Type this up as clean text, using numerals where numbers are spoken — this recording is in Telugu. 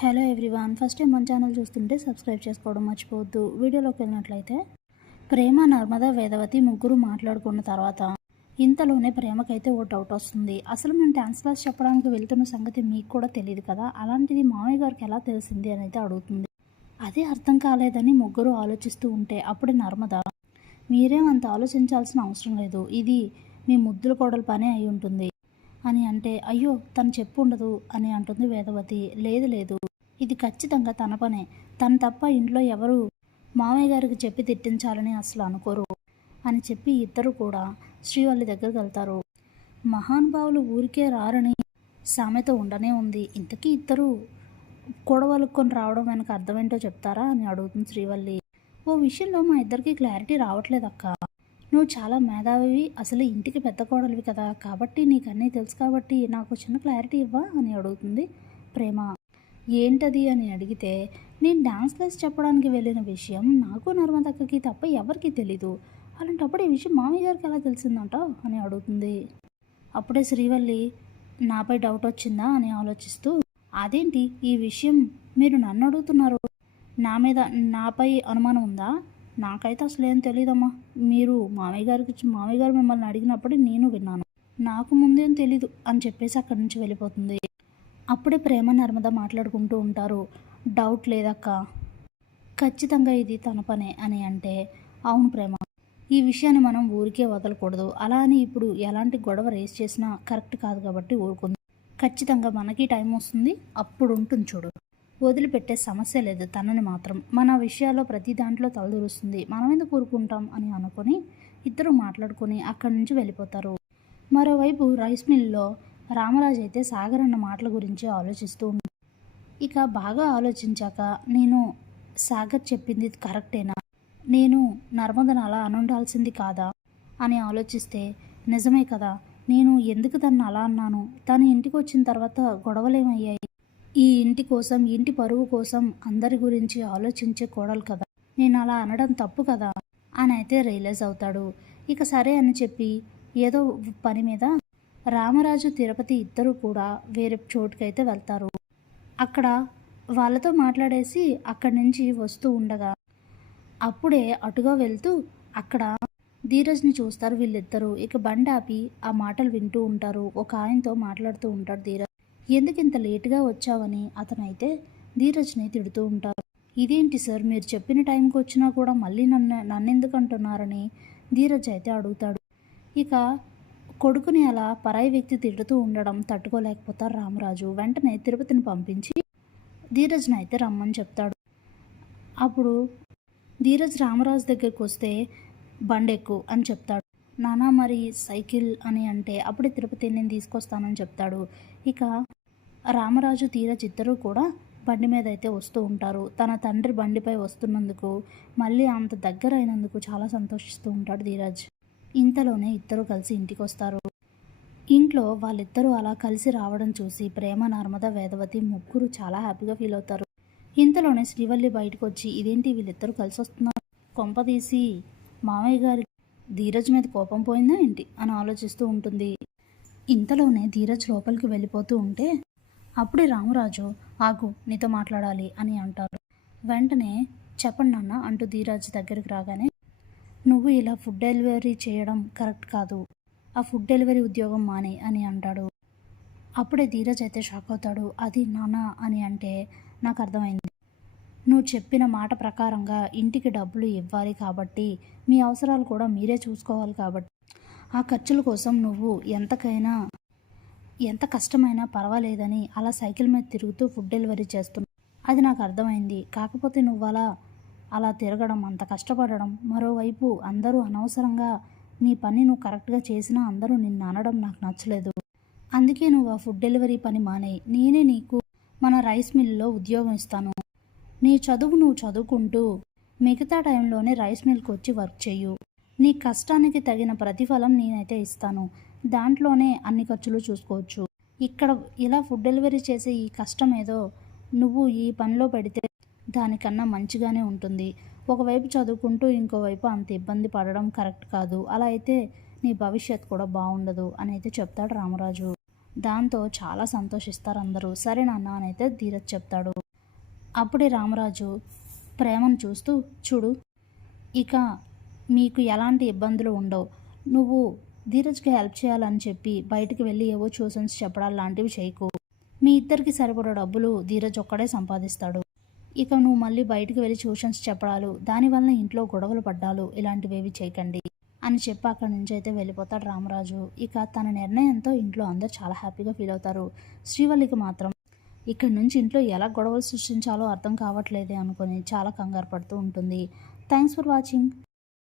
హలో ఎవ్రీవన్, ఫస్ట్ టైం మన ఛానల్ చూస్తుంటే సబ్స్క్రైబ్ చేసుకోవడం మర్చిపోవద్దు. వీడియోలోకి వెళ్ళినట్లయితే ప్రేమ, నర్మద, వేదవతి ముగ్గురు మాట్లాడుకున్న తర్వాత ఇంతలోనే ప్రేమకైతే ఓ డౌట్ వస్తుంది. అసలు మేము డాన్స్ క్లాస్ చెప్పడానికి వెళ్తున్న సంగతి మీకు కూడా తెలియదు కదా, అలాంటిది మామయ్య గారికి ఎలా తెలిసింది అని అయితే అడుగుతుంది. అదే అర్థం కాలేదని ముగ్గురు ఆలోచిస్తూ ఉంటే అప్పుడే నర్మద, మీరేం అంత ఆలోచించాల్సిన అవసరం లేదు, ఇది మీ ముద్దుల కోడల పనే అయి ఉంటుంది అని అంటే, అయ్యో తను చెప్పు ఉండదు అని అంటుంది వేదవతి. లేదు లేదు, ఇది ఖచ్చితంగా తన పనే, తను తప్ప ఇంట్లో ఎవరు మామయ్య గారికి చెప్పి తిట్టించాలని అసలు అనుకోరు అని చెప్పి ఇద్దరు కూడా శ్రీవల్లి దగ్గరికి వెళ్తారు. మహానుభావులు ఊరికే రారని సామెత ఉండనే ఉంది, ఇంతకీ ఇద్దరు కూడవలుక్కొని రావడం వెనక అర్థమేంటో చెప్తారా అని అడుగుతుంది శ్రీవల్లి. ఓ విషయంలో మా ఇద్దరికి క్లారిటీ రావట్లేదు అక్క, నువ్వు చాలా మేధావివి, అసలు ఇంటికి పెద్ద కోడలివి కదా, కాబట్టి నీకు అన్నీ తెలుసు, కాబట్టి నాకు చిన్న క్లారిటీ ఇవ్వా అని అడుగుతుంది ప్రేమ. ఏంటది అని అడిగితే, నేను డాన్స్ క్లాస్ చెప్పడానికి వెళ్ళిన విషయం నాకు నర్మదక్కకి తప్ప ఎవరికీ తెలీదు, అలాంటప్పుడు ఈ విషయం మామయ్య గారికి ఎలా తెలిసిందంటావు అని అడుగుతుంది. అప్పుడే శ్రీవల్లి, నాపై డౌట్ వచ్చిందా అని ఆలోచిస్తూ, అదేంటి ఈ విషయం మీరు నన్ను అడుగుతున్నారు, నాపై అనుమానం ఉందా, నాకైతే అసలు ఏం తెలియదమ్మా, మీరు మామయ్య గారు మిమ్మల్ని అడిగినప్పుడే నేను విన్నాను, నాకు ముందేం తెలీదు అని చెప్పేసి అక్కడి నుంచి వెళ్ళిపోతుంది. అప్పుడే ప్రేమ, నర్మద మాట్లాడుకుంటూ ఉంటారు. డౌట్ లేదక్క, ఖచ్చితంగా ఇది తన పనే అని అంటే, అవును ప్రేమ, ఈ విషయాన్ని మనం ఊరికే వదలకూడదు, అలా అని ఇప్పుడు ఎలాంటి గొడవ రేస్ చేసినా కరెక్ట్ కాదు కాబట్టి ఊరుకుంది, ఖచ్చితంగా మనకి టైం వస్తుంది, అప్పుడు ఉంటుంది చూడు, వదిలిపెట్టే సమస్య లేదు తనని మాత్రం, మన విషయాల్లో ప్రతి దాంట్లో తలదూరుస్తుంది, మనం ఎందుకు కూరుకుంటాం అని అనుకొని ఇద్దరు మాట్లాడుకొని అక్కడి నుంచి వెళ్ళిపోతారు. మరోవైపు రైస్ మిల్లో రామరాజు అయితే సాగర్ అన్న మాటల గురించి ఆలోచిస్తూ ఉంటాడు. ఇక బాగా ఆలోచించాక, నేను సాగర్ చెప్పింది కరెక్టేనా, నేను నర్మదను అలా అనుండాల్సింది కాదా అని ఆలోచిస్తే, నిజమే కదా, నేను ఎందుకు తను అలా అన్నాను, తను ఇంటికి వచ్చిన తర్వాత గొడవలేమయ్యాయి, ఈ ఇంటి కోసం, ఇంటి పరువు కోసం అందరి గురించి ఆలోచించే కోడలు కదా, నేను అలా అనడం తప్పు కదా అని అయితే రియలైజ్ అవుతాడు. ఇక సరే అని చెప్పి ఏదో పని మీద రామరాజు, తిరుపతి ఇద్దరు కూడా వేరే చోటుకైతే వెళ్తారు. అక్కడ వాళ్ళతో మాట్లాడేసి అక్కడి నుంచి వస్తూ ఉండగా అప్పుడే అటుగా వెళ్తూ అక్కడ ధీరజ్ని చూస్తారు వీళ్ళిద్దరూ. ఇక బండి ఆపి ఆ మాటలు వింటూ ఉంటారు. ఒక ఆయనతో మాట్లాడుతూ ఉంటాడు ధీరజ్. ఎందుకు ఇంత లేటుగా వచ్చావని అతనైతే ధీరజ్ని తిడుతూ ఉంటారు. ఇదేంటి సార్, మీరు చెప్పిన టైంకి వచ్చినా కూడా మళ్ళీ నన్నెందుకు అంటున్నారని ధీరజ్ అయితే అడుగుతాడు. ఇక కొడుకుని అలా పరాయి వ్యక్తి తిడుతూ ఉండడం తట్టుకోలేకపోతారు రామరాజు. వెంటనే తిరుపతిని పంపించి ధీరజ్ని అయితే రమ్మని చెప్తాడు. అప్పుడు ధీరజ్ రామరాజు దగ్గరికి వస్తే బండెక్కు అని చెప్తాడు. నానా మరి సైకిల్ అని అంటే అప్పుడే తిరుపతి నేను తీసుకొస్తానని చెప్తాడు. ఇక రామరాజు, ధీరజ్ ఇద్దరూ కూడా బండి మీద అయితే వస్తూ ఉంటారు. తన తండ్రి బండిపై వస్తున్నందుకు, మళ్ళీ అంత దగ్గర అయినందుకు చాలా సంతోషిస్తూ ఉంటాడు ధీరజ్. ఇంతలోనే ఇద్దరు కలిసి ఇంటికి వస్తారు. ఇంట్లో వాళ్ళిద్దరూ అలా కలిసి రావడం చూసి ప్రేమ, నర్మద, వేదవతి ముగ్గురు చాలా హ్యాపీగా ఫీల్ అవుతారు. ఇంతలోనే శ్రీవల్లి బయటకు వచ్చి, ఇదేంటి వీళ్ళిద్దరూ కలిసి వస్తున్నారు, కొంపదీసి మామయ్య గారి ధీరజ్ మీద కోపం పోయిందా ఏంటి అని ఆలోచిస్తూ ఉంటుంది. ఇంతలోనే ధీరజ్ లోపలికి వెళ్ళిపోతూ ఉంటే అప్పుడే రామరాజు, ఆగు నీతో మాట్లాడాలి అని అంటారు. వెంటనే చెప్పండి నాన్న అంటూ ధీరజ్ దగ్గరికి రాగానే, నువ్వు ఇలా ఫుడ్ డెలివరీ చేయడం కరెక్ట్ కాదు, ఆ ఫుడ్ డెలివరీ ఉద్యోగం మానే అని అంటాడు. అప్పుడే ధీరజ్ అయితే షాక్ అవుతాడు. అది నాన్న అని అంటే, నాకు అర్థమైంది, నువ్వు చెప్పిన మాట ప్రకారంగా ఇంటికి డబ్బులు ఇవ్వాలి కాబట్టి, మీ అవసరాలు కూడా మీరే చూసుకోవాలి కాబట్టి, ఆ ఖర్చుల కోసం నువ్వు ఎంత కష్టమైనా పర్వాలేదని అలా సైకిల్ మీద తిరుగుతూ ఫుడ్ డెలివరీ చేస్తున్నావు, అది నాకు అర్థమైంది. కాకపోతే నువ్వు అలా తిరగడం, అంత కష్టపడడం, మరోవైపు అందరూ అనవసరంగా నీ పని నువ్వు కరెక్ట్గా చేసినా అందరూ నిన్ను అనడం నాకు నచ్చలేదు, అందుకే నువ్వు ఆ ఫుడ్ డెలివరీ పని మానేయి, నేనే నీకు మన రైస్ మిల్లో ఉద్యోగం ఇస్తాను, నీ చదువు నువ్వు చదువుకుంటూ మిగతా టైంలోనే రైస్ మిల్కి వచ్చి వర్క్ చెయ్యు, నీ కష్టానికి తగిన ప్రతిఫలం నేనైతే ఇస్తాను, దాంట్లోనే అన్ని ఖర్చులు చూసుకోవచ్చు, ఇక్కడ ఇలా ఫుడ్ డెలివరీ చేసే ఈ కష్టం ఏదో నువ్వు ఈ పనిలో పెడితే దానికన్నా మంచిగానే ఉంటుంది, ఒకవైపు చదువుకుంటూ ఇంకోవైపు అంత ఇబ్బంది పడడం కరెక్ట్ కాదు, అలా అయితే నీ భవిష్యత్ కూడా బాగుండదు అని అయితే చెప్తాడు రామరాజు. దాంతో చాలా సంతోషిస్తారు అందరూ. సరే నాన్న అని అయితే ధీరజ్ చెప్తాడు. అప్పుడే రామరాజు ప్రేమను చూస్తూ, చూడు ఇక మీకు ఎలాంటి ఇబ్బందులు ఉండవు. నువ్వు ధీరజ్కి హెల్ప్ చేయాలని చెప్పి బయటికి వెళ్ళి ఏవో ట్యూషన్స్ చెప్పడాలు లాంటివి చేయకు. మీ ఇద్దరికి సరిపడా డబ్బులు ధీరజ్ ఒక్కడే సంపాదిస్తాడు. ఇక నువ్వు మళ్ళీ బయటికి వెళ్ళి ట్యూషన్స్ చెప్పడాలు, దానివల్ల ఇంట్లో గొడవలు పడ్డాలు ఇలాంటివేవి చేయకండి అని చెప్పి అక్కడి నుంచి అయితే వెళ్ళిపోతాడు రామరాజు. ఇక తన నిర్ణయంతో ఇంట్లో అందరూ చాలా హ్యాపీగా ఫీల్ అవుతారు. శ్రీవల్లికి మాత్రం ఇక్కడి నుంచి ఇంట్లో ఎలా గొడవలు సృష్టించాలో అర్థం కావట్లేదే అనుకొని చాలా కంగారు పడుతూ ఉంటుంది. Thanks for watching.